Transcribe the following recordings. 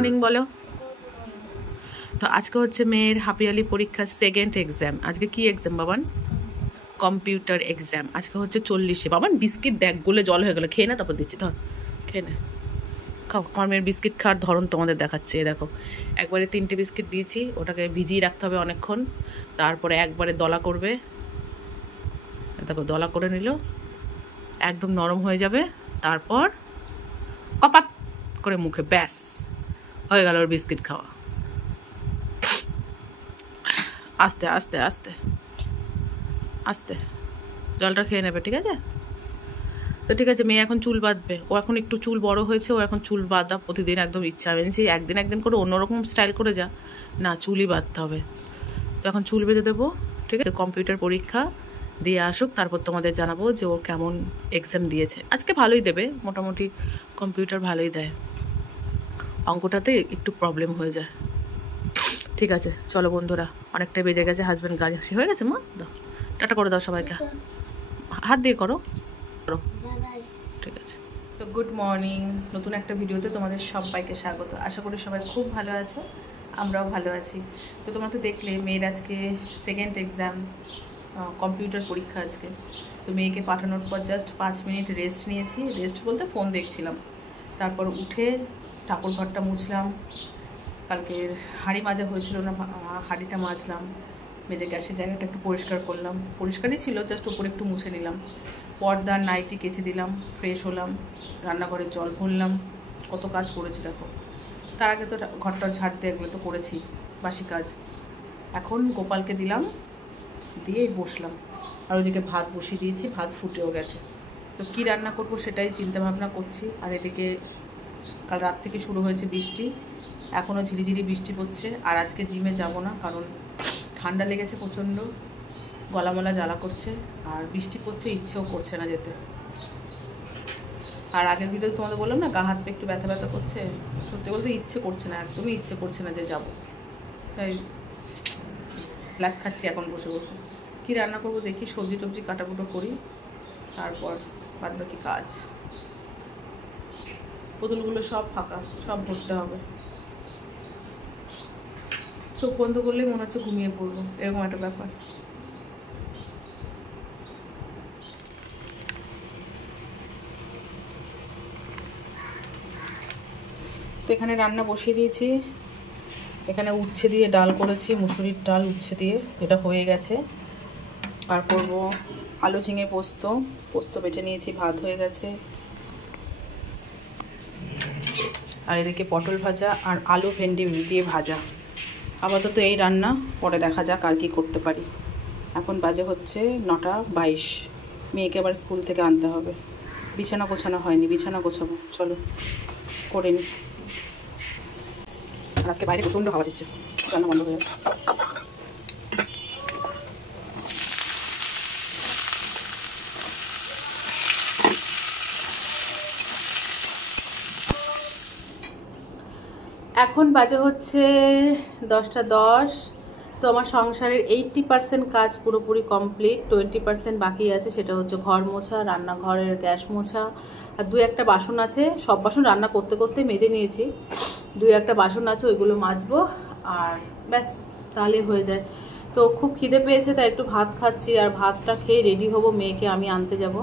Morning বলো। তো আজকে হচ্ছে মেয়ের হাফ ইয়ারলি পরীক্ষার সেকেন্ড এক্সাম। আজকে কি এক্সাম বাবান? Computer exam. আজকে হচ্ছে 40-এ। বাবান বিস্কিট দেখ গলে জল হয়ে গেল, খেয়ে না তারপর দিচ্ছি, ধর খেয়ে নে, খাও। আমার মেয়ের বিস্কিট খাওয়ার ধরন তোমাদের দেখাচ্ছি। দেখো, একবারে 3টে বিস্কিট দিয়েছি, ওটাকে ভিজিয়ে রাখতে হবে অনেকক্ষণ, তারপরে একবারে দলা করবে। দেখো দলা করে নিল, একদম নরম হয়ে যাবে, তারপর কপাত করে মুখে, ব্যাস হয়ে গেল ওর বিস্কিট খাওয়া। আস্তে আস্তে আস্তে আস্তে জলটা খেয়ে নেবে, ঠিক আছে? তো ঠিক আছে, মেয়ে এখন চুল বাঁধবে। ও এখন একটু চুল বড় হয়েছে, ও এখন চুল বাঁধা প্রতিদিন একদম ইচ্ছা হবে। একদিন করে অন্যরকম স্টাইল করে যা, না চুলই বাঁধতে হবে। তো এখন চুল বেঁধে দেবো, ঠিক আছে? কম্পিউটার পরীক্ষা দিয়ে আসুক, তারপর তোমাদের জানাবো যে ও কেমন এক্সাম দিয়েছে। আজকে ভালোই দেবে, মোটামুটি কম্পিউটার ভালোই দেয়, অঙ্কটাতে একটু প্রবলেম হয়ে যায়। ঠিক আছে চলো বন্ধুরা, অনেকটাই বেজে গেছে, হাজব্যান্ড গাড়ি হয়ে গেছে। মা দাও, টাটা করে দাও সবাইকে, হাত দিয়ে করো। ঠিক আছে, তো গুড মর্নিং। নতুন একটা ভিডিওতে তোমাদের সবাইকে স্বাগত। আশা করি সবাই খুব ভালো আছো, আমরাও ভালো আছি। তো তোমরা তো দেখলে মেয়ের আজকে সেকেন্ড এক্সাম, কম্পিউটার পরীক্ষা আজকে। তো মেয়েকে পাঠানোর পর জাস্ট 5 মিনিট রেস্ট নিয়েছি। রেস্ট বলতে ফোন দেখছিলাম। তারপর উঠে ঠাকুর ঘরটা মুছলাম, কালকের হাঁড়ি মাজা হয়েছিল না, হাঁড়িটা মাজলাম, মেজে গ্যাসের জায়গাটা একটু পরিষ্কার করলাম। পরিষ্কারই ছিল, জাস্ট উপরে একটু মুছে নিলাম। পর্দা নাইটি কেচে দিলাম, ফ্রেশ হলাম, রান্নাঘরের জল ভরলাম, কত কাজ করেছি দেখো। তার আগে তো ঘরটা ঝাড় দিয়ে এগুলো তো করেছি, বাসি কাজ। এখন গোপালকে দিলাম, দিয়ে বসলাম। আর ওইদিকে ভাত বসিয়ে দিয়েছি, ভাত ফুটেও গেছে। তো কী রান্না করবো সেটাই চিন্তা ভাবনা করছি। আর এদিকে কাল রাত থেকে শুরু হয়েছে বৃষ্টি, এখনও ঝিরিঝিরি বৃষ্টি পড়ছে। আর আজকে জিমে যাব না, কারণ ঠান্ডা লেগেছে প্রচণ্ড, গলামলা জ্বালা করছে, আর বৃষ্টি পড়ছে, ইচ্ছেও করছে না যেতে। আর আগের ভিডিও তোমাদের বললাম না, গা হাত পা একটু ব্যথা ব্যথা করছে। সত্যি বলতে ইচ্ছে করছে না, একদমই ইচ্ছে করছে না যে যাব। তাই লাগ খাচ্ছি এখন বসে বসে। কী রান্না করবো দেখি, সবজি টবজি কাটাকুটো করি, তারপর বাদ বাকি কাজ। বোতলগুলো সব ফাঁকা, সব ভরতে হবে। চোখ বন্ধ করলেই মনে হচ্ছে ঘুমিয়ে পড়বো, এরকম একটা ব্যাপার। তো এখানে রান্না বসিয়ে দিয়েছি। এখানে উচ্ছে দিয়ে ডাল করেছি, মুসুরির ডাল উচ্ছে দিয়ে, এটা হয়ে গেছে। আর করবো আলু ঝিঙে পোস্ত, পোস্ত বেটে নিয়েছি, ভাত হয়ে গেছে। আর এদিকে পটল ভাজা আর আলু ভেন্ডি দিয়ে ভাজা। আপাতত এই রান্না, পরে দেখা যাক আর কি করতে পারি। এখন বাজে হচ্ছে 9:22। মেয়েকে আবার স্কুল থেকে আনতে হবে। বিছানা গোছানো হয়নি, বিছানা গোছাবো, চলো করে নি। আর আজকে বাইরে প্রচণ্ড হাওয়া দিচ্ছে, রান্না বন্ধ হয়ে যাচ্ছে। এখন বাজে হচ্ছে 10:10। তো আমার সংসারের 80% কাজ পুরোপুরি কমপ্লিট, 20% বাকি আছে। সেটা হচ্ছে ঘর মোছা, রান্নাঘরের গ্যাস মোছা, আর 2-1টা বাসন আছে। সব বাসন রান্না করতে করতে মেজে নিয়েছি, 2-1টা বাসন আছে, ওইগুলো মাজবো, আর ব্যাস তাহলে হয়ে যায়। তো খুব খিদে পেয়েছে, তাই একটু ভাত খাচ্ছি। আর ভাতটা খেয়ে রেডি হব, মেয়েকে আমি আনতে যাব।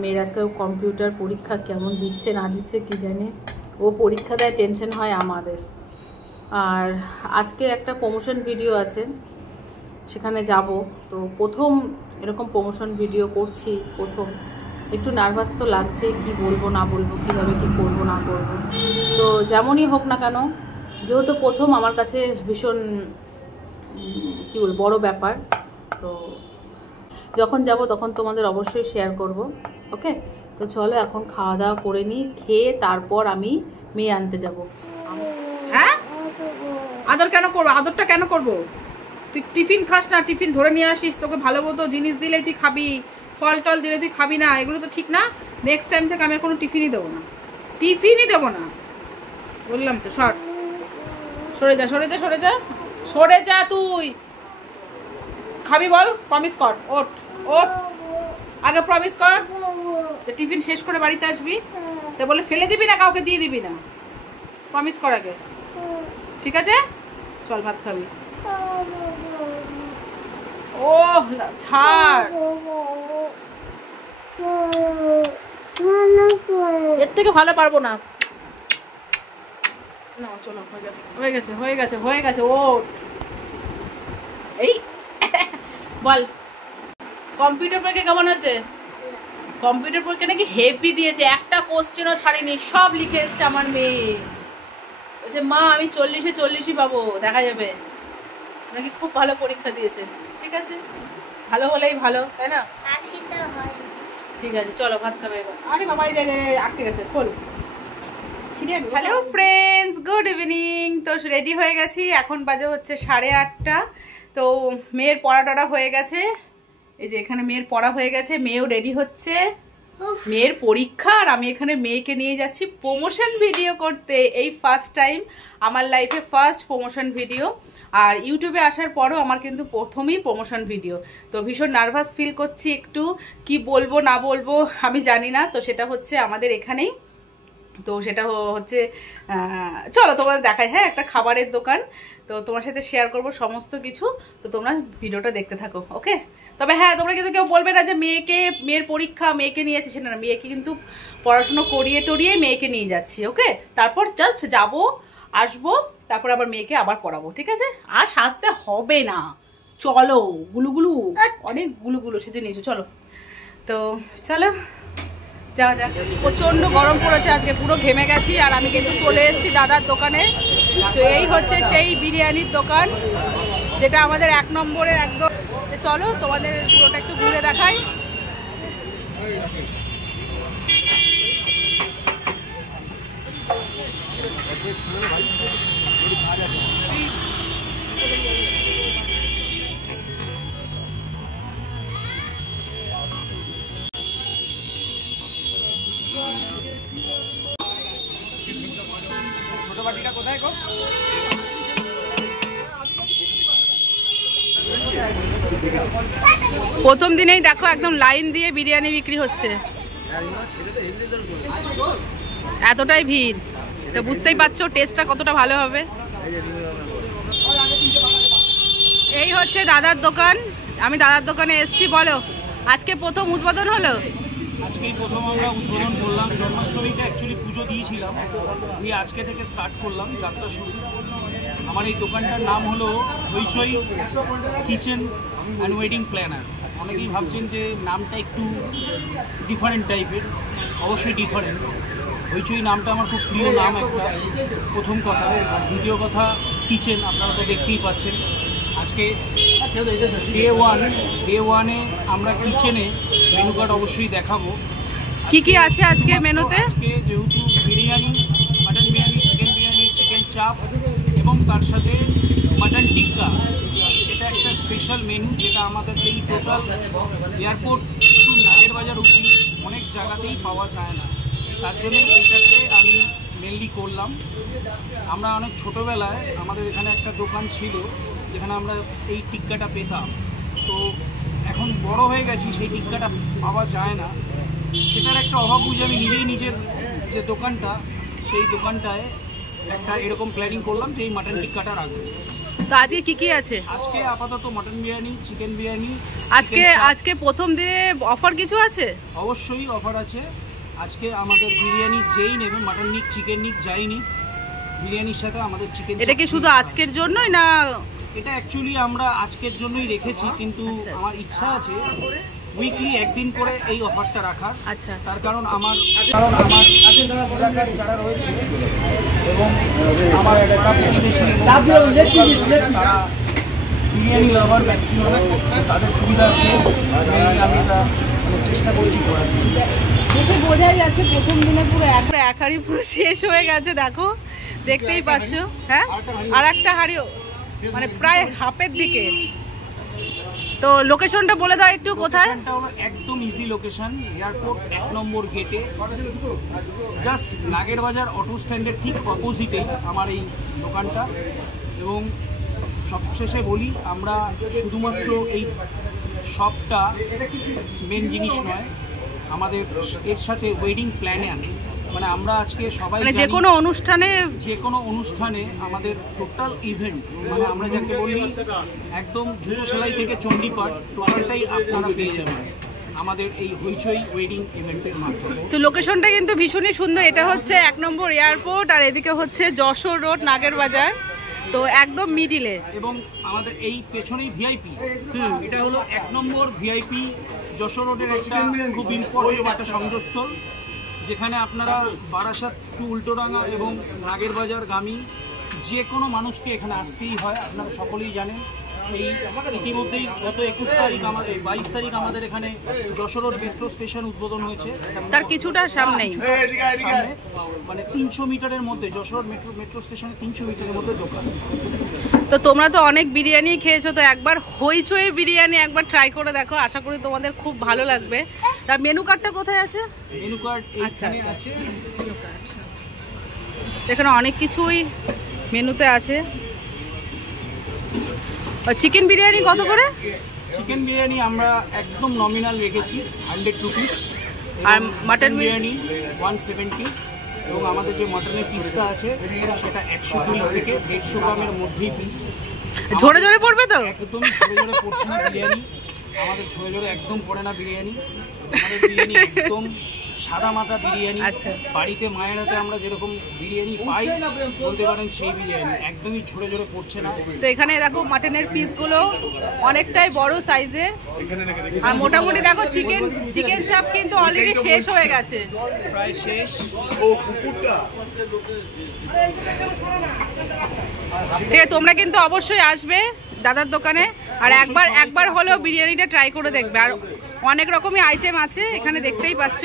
মেয়ের আজকে কম্পিউটার পরীক্ষা, কেমন দিচ্ছে না দিচ্ছে কি জানি। ও পরীক্ষা দেয়, টেনশন হয় আমাদের। আর আজকে একটা প্রমোশন ভিডিও আছে, সেখানে যাব। তো প্রথম এরকম প্রমোশন ভিডিও করছি, প্রথম একটু নার্ভাস তো লাগছে, কি বলবো না বলবো, কীভাবে কি করবো না করবো। তো যেমনই হোক না কেন, যেহেতু প্রথম, আমার কাছে ভীষণ কী বলবো বড় ব্যাপার। তো যখন যাব তখন তোমাদের অবশ্যই শেয়ার করব, ওকে? তো চলো এখন খাওয়া দাওয়া করে নিই, খেয়ে তারপর আমি মেয়ে আনতে যাব। হ্যাঁ, আদর কেন করবো? আদরটা কেন করবো? তুই টিফিন খাস না, টিফিন ধরে নিয়ে আসিস, তোকে ভালো মতো জিনিস দিলে তুই খাবি, ফল টল দিলে তুই খাবি না, এগুলো তো ঠিক না। নেক্সট টাইম থেকে আমি আর কোনো টিফিনই দেবো না, টিফিনই দেবো না, বললাম তো। সরে যা সরে যা সরে যা সরে যা। তুই খাবি বল, প্রমিস কর, ওঠ ওঠ, আগে প্রমিস কর টিফিন শেষ করে বাড়িতে আসবি। তো বলে ফেলে দিবি না, কাউকে দিয়ে দিবি না, প্রমিস কর আগে, ঠিক আছে? চল ভাত খাবি। ও ছাড়, এর থেকে ভালো পারবো না। না চলো, হয়ে গেছে হয়ে গেছে হয়ে গেছে। ও এই বল, কম্পিউটার পরীক্ষা কেমন হয়েছে? কম্পিউটার পরীক্ষা নাকি হেভি দিয়েছে, একটা কোশ্চেনও ছাড়িনি, সব লিখে এসছে আমার মেয়ে। বলছে মা আমি 40-এ 40ই পাবো, দেখা যাবে। নাকি খুব ভালো পরীক্ষা দিয়েছে। ঠিক আছে, ভালো হলেই ভালো, তাই না? ঠিক আছে চলো ভাত খাবে এবার। আরে বাবা আটকে গেছে, খোল। Hello friends, good evening. তো রেডি হয়ে গেছি, এখন বাজে হচ্ছে 8:30। তো মেয়ের পড়া টড়া হয়ে গেছে, এই যে এখানে মেয়ের পড়া হয়ে গেছে, মেয়েও রেডি হচ্ছে। মেয়ের পরীক্ষা আর আমি এখানে মেয়েকে নিয়ে যাচ্ছি প্রমোশন ভিডিও করতে। এই ফার্স্ট টাইম আমার লাইফে, ফার্স্ট প্রমোশন ভিডিও। আর ইউটিউবে আসার পরও আমার কিন্তু প্রথমই প্রমোশন ভিডিও। তো ভীষণ নার্ভাস ফিল করছি, একটু কি বলবো না বলবো আমি জানি না। তো সেটা হচ্ছে আমাদের এখানেই, তো সেটা হচ্ছে চলো তোমাদের দেখাই। হ্যাঁ, একটা খাবারের দোকান, তো তোমার সাথে শেয়ার করব সমস্ত কিছু। তো তোমরা ভিডিওটা দেখতে থাকো, ওকে? তবে হ্যাঁ, তোমরা কিন্তু কেউ বলবে না যে মেয়ের পরীক্ষা মেয়েকে নিয়ে যাচ্ছি, সেটা না। মেয়েকে কিন্তু পড়াশুনো করিয়ে টরিয়ে মেয়েকে নিয়ে যাচ্ছি, ওকে? তারপর জাস্ট যাবো, আসবো, তারপর আবার মেয়েকে আবার পড়াবো, ঠিক আছে? আর সাজতে হবে না, চলো। গুলুগুলু অনেক গুলুগুলু সেজে নিয়েছো, চলো। তো চলো যাওয়া যাক। প্রচণ্ড গরম পড়েছে আজকে, পুরো ঘেমে গেছি। আর আমি কিন্তু চলে এসেছি দাদার দোকানে। তো এই হচ্ছে সেই বিরিয়ানির দোকান, যেটা আমাদের 1 নম্বরের একদম। চলো তোমাদের পুরোটা একটু ঘুরে দেখাই। প্রথম দিনেই দেখো একদম লাইন দিয়ে বিরিয়ানি বিক্রি হচ্ছে, এতটাই ভিড়। তো বুঝতেই পারছো টেস্টটা কতটা ভালো হবে। এই হচ্ছে দাদার দোকান, আমি দাদার দোকানে এসছি। বলো, আজকে প্রথম উদ্বোধন হলো? আজকেই প্রথম আমরা উদ্বোধন করলাম। জন্মাষ্টমীতে অ্যাকচুয়ালি পুজো দিয়েছিলাম, দিয়ে আজকে থেকে স্টার্ট করলাম যাত্রা শুরু। আমার এই দোকানটার নাম হলো হইচই কিচেন অ্যান্ড ওয়েডিং প্ল্যানার। অনেকেই ভাবছেন যে নামটা একটু ডিফারেন্ট টাইপের, অবশ্যই ডিফারেন্ট। হইচই নামটা আমার খুব প্রিয় নাম একটা, প্রথম কথা। আর দ্বিতীয় কথা, কিচেন আপনারা তো দেখতেই পাচ্ছেন। আজকে ডে ওয়ানে আমরা কিচেনে মেনু কার্ড অবশ্যই দেখাবো কি কি আছে আজকে মেনুতে। আজকে যেহেতু বিরিয়ানি, মাটন বিরিয়ানি, চিকেন চাপ এবং তার সাথে মাটন টিক্কা, এটা একটা স্পেশাল মেনু, যেটা আমাদের এই টোটাল এয়ারপোর্ট টু নাগেরবাজার অবধি অনেক জায়গাতেই পাওয়া যায় না। তার জন্য এইটাকে আমি মেনলি করলাম। আমরা অনেক ছোটোবেলায় আমাদের এখানে একটা দোকান ছিল যেখানে আমরা এই টিক্কাটা পেতাম। তো এখন বড় হয়ে গেছি, সেই টিক্কাটা পাওয়া যায় না। সেটার একটা অভাব বুঝে আমি নিজের যে দোকানটা, সেই দোকানটায় একটা এরকম প্ল্যানিং করলাম যে এই মাটন টিক্কাটা রাখবো। তো আজকে কি কি আছে? আজকে আপাতত মাটন বিরিয়ানি, চিকেন বিরিয়ানি। আজকে প্রথম দিনে অফার কিছু আছে? অবশ্যই অফার আছে। আজকে আমাদের বিরিয়ানি যেই নেবে, মাটন নিক, চিকেন নিক, যাই নিক, বিরিয়ানির সাথে আমাদের চিকেন। এটা কি শুধু আজকের জন্যই না? এটা অ্যাকচুয়ালি আমরা আজকের জন্যই রেখেছি, কিন্তু আমার ইচ্ছা আছে উইকলি একদিন করে এই অফারটা রাখার। আচ্ছা, তার কারণ আমার এলাকার যারা রয়েছে এবং আমার তারা বিরিয়ানি লাভার ম্যাক্সিমাম, তাদের সুবিধার্থে আমি এটা চেষ্টা করছি করার জন্য। দেখে বোঝাই যাচ্ছে প্রথম দিনে পুরো এক হাঁড়ি পুরো শেষ হয়ে গেছে, দেখো দেখতেই পাচ্ছ। হ্যাঁ, আর একটা হাঁড়িও, মানে প্রায় হাফের দিকে। তো লোকেশনটা বলে দাও একটু, কোথায়? একদম ইজি লোকেশন, এয়ারপোর্ট 1 নম্বর গেটে, জাস্ট নাগেরবাজার অটো স্ট্যান্ডের ঠিক অপোজিটেই আমার এই দোকানটা। এবং সবশেষে বলি, আমরা শুধুমাত্র এই শপটা মেন জিনিস নয়, আমাদের এর সাথে ওয়েডিং প্ল্যানার মানে আমরা আজকে সবাই মানে যে কোনো অনুষ্ঠানে আমাদের টোটাল ইভেন্ট, মানে আমরা যাকে বলি একদম জুতো সেলাই থেকে চণ্ডীপাঠ টোটালটাই আপনারা পেয়ে যাবেন আমাদের এই হইচই ওয়েডিং ইভেন্টের মাধ্যমে। তো লোকেশনটা কিন্তু ভীষণই সুন্দর। এটা হচ্ছে 1 নম্বর এয়ারপোর্ট আর এদিকে হচ্ছে যশোর রোড নাগের বাজার, তো একদম মিডিলে। এবং আমাদের এই পেছনেই ভিআইপি, এটা হলো 1 নম্বর ভিআইপি যশোর রোডের একটা খুব ইম্পর্টেন্ট একটা সংযোগস্থল, যেখানে আপনারা বারাসাত টু উল্টোডাঙ্গা এবং নাগের বাজার গামী যে কোনো মানুষকে এখানে আসতেই হয়। আপনারা সকলেই জানেন এই ইতিমধ্যেই গত 21 তারিখ আমাদের 22 তারিখ আমাদের এখানে যশোর রোড মেট্রো স্টেশন উদ্বোধন হয়েছে, তার কিছুটা সামনেই, মানে 300 মিটারের মধ্যে যশোর রোড মেট্রো স্টেশনে 300 মিটারের মধ্যে দোকান। তো তোমরা তো অনেক বিরিয়ানি খেয়েছো, তো একবার হইচই বিরিয়ানি একবার ট্রাই করে দেখো, আশা করি তোমাদের খুব ভালো লাগবে। তার মেনু কার্ডটা কোথায় আছে? মেনু কার্ড এখানে আছে। এখানে অনেক কিছুই মেনুতে আছে। চিকেন বিরিয়ানি কত করে? চিকেন বিরিয়ানি আমরা একদম নমিনাল রেখেছি 100 রুপিস, আর মাটন বিরিয়ানি 170, এবং আমাদের যে মাটনের পিসটা আছে সেটা 120 থেকে 150 গ্রামের মধ্যেই পিস। ঝরে ঝরে পড়বে তো? একদম ঝরে ঝরে পড়ছে না বিরিয়ানি, আমাদের ঝরে ঝরে একদম পড়ে না বিরিয়ানি। আমাদের বিরিয়ানি একদম সাদা মাটা বিরিয়ানি। আচ্ছা, বাড়িতে মায়ের হাতে আমরা যেরকম বিরিয়ানি পাই বলতে পারেন সেই বিরিয়ানি, একদমই ঝরে ঝরে পড়ছে না। তো এখানে দেখো মাটনের পিসগুলো অনেকটাই বড় সাইজের, আর মোটামুটি দেখো চিকেন চাপ কিন্তু অলরেডি শেষ হয়ে গেছে, প্রায় শেষ। ও কুকুরটা, ঠিক আছে, তোমরা কিন্তু অবশ্যই আসবে দাদার দোকানে, আর একবার হলেও বিরিয়ানিটা ট্রাই করে দেখবে। আর অনেক রকমই আইটেম আছে এখানে, দেখতেই পাচ্ছ।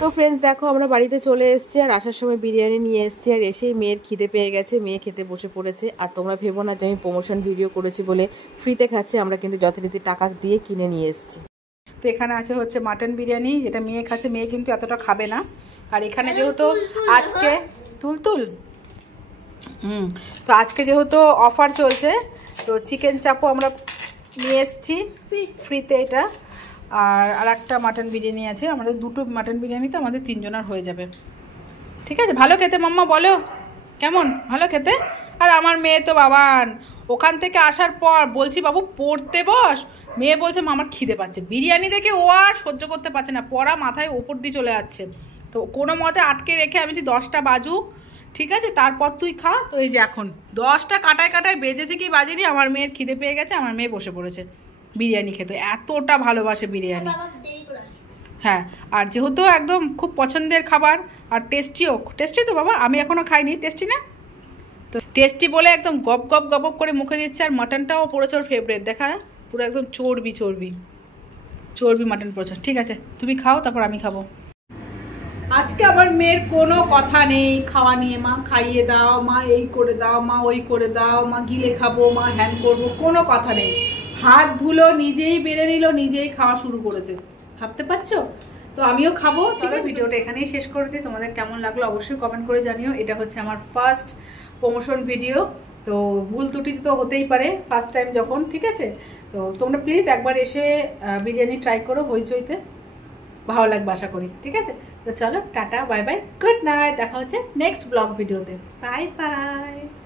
তো ফ্রেন্ডস দেখো আমরা বাড়িতে চলে এসেছি, আর আসার সময় বিরিয়ানি নিয়ে এসেছি, আর এসেই মেয়ের খিদে পেয়ে গেছে, মেয়ে খেতে বসে পড়েছে। আর তোমরা ভেবো না যে আমি প্রমোশন ভিডিও করেছি বলে ফ্রিতে খাচ্ছি, আমরা কিন্তু যথারীতি টাকা দিয়ে কিনে নিয়ে এসেছি। তো এখানে আছে হচ্ছে মাটন বিরিয়ানি, যেটা মেয়ে খাচ্ছে, মেয়ে কিন্তু এতটা খাবে না। আর এখানে যেহেতু আজকে তুলতুল তো আজকে যেহেতু অফার চলছে, তো চিকেন চাপও আমরা নিয়ে এসেছি ফ্রিতে এটা, আর একটা মাটন বিরিয়ানি আছে। আমাদের দুটো মাটন বিরিয়ানিতে আমাদের 3 জনের হয়ে যাবে। ঠিক আছে, ভালো খেতে মাম্মা, বলো কেমন? ভালো খেতে। আর আমার মেয়ে তো বাবান ওখান থেকে আসার পর বলছি বাবু পড়তে বস, মেয়ে বলছে মা আমার খিদে পাচ্ছে। বিরিয়ানি দেখে ও আর সহ্য করতে পারছে না, পড়া মাথায় ওপর দিয়ে চলে যাচ্ছে। তো কোনো মতে আটকে রেখে আমি যে 10টা বাজুক, ঠিক আছে, তারপর তুই খা। তো এই যে এখন 10টা কাটায় বেজেছে কি বাজেনি, আমার মেয়ের খিদে পেয়ে গেছে, আমার মেয়ে বসে পড়েছে বিরিয়ানি খেতে, এতটা ভালোবাসে বিরিয়ানি। হ্যাঁ, আর যেহেতু একদম খুব পছন্দের খাবার, আর টেস্টি তো বাবা, আমি এখনও খাইনি। টেস্টি না? তো টেস্টি বলে একদম গপ গপ গপ করে মুখে দিচ্ছে। আর মাটনটাও পড়েছে ওর ফেভারিট, দেখা পুরো একদম চর্বি মাটন পড়েছে। ঠিক আছে, তুমি খাও, তারপর আমি খাবো। আজকে আমার মেয়ের কোনো কথা নেই খাওয়া নিয়ে, মা খাইয়ে দাও, মা এই করে দাও, মা ওই করে দাও, মা গিলে খাবো, মা হ্যান করবো, কোনো কথা নেই। হাত ধুলো, নিজেই বেড়ে নিল, নিজেই খাওয়া শুরু করেছে। ভাবতে পারছো? তো আমিও খাবো। চলো ভিডিওটা এখানেই শেষ করে দিই। তোমাদের কেমন লাগলো অবশ্যই কমেন্ট করে জানিও। এটা হচ্ছে আমার ফার্স্ট প্রমোশন ভিডিও, তো ভুল ত্রুটি তো হতেই পারে ফার্স্ট টাইম যখন, ঠিক আছে। তো তোমরা প্লিজ একবার এসে বিরিয়ানি ট্রাই করো হইচইতে, ভালো লাগবে আশা করি। ঠিক আছে, তো চলো tata, bye bye, good night, দেখা হচ্ছে নেক্সট ব্লগ ভিডিওতে। Bye bye.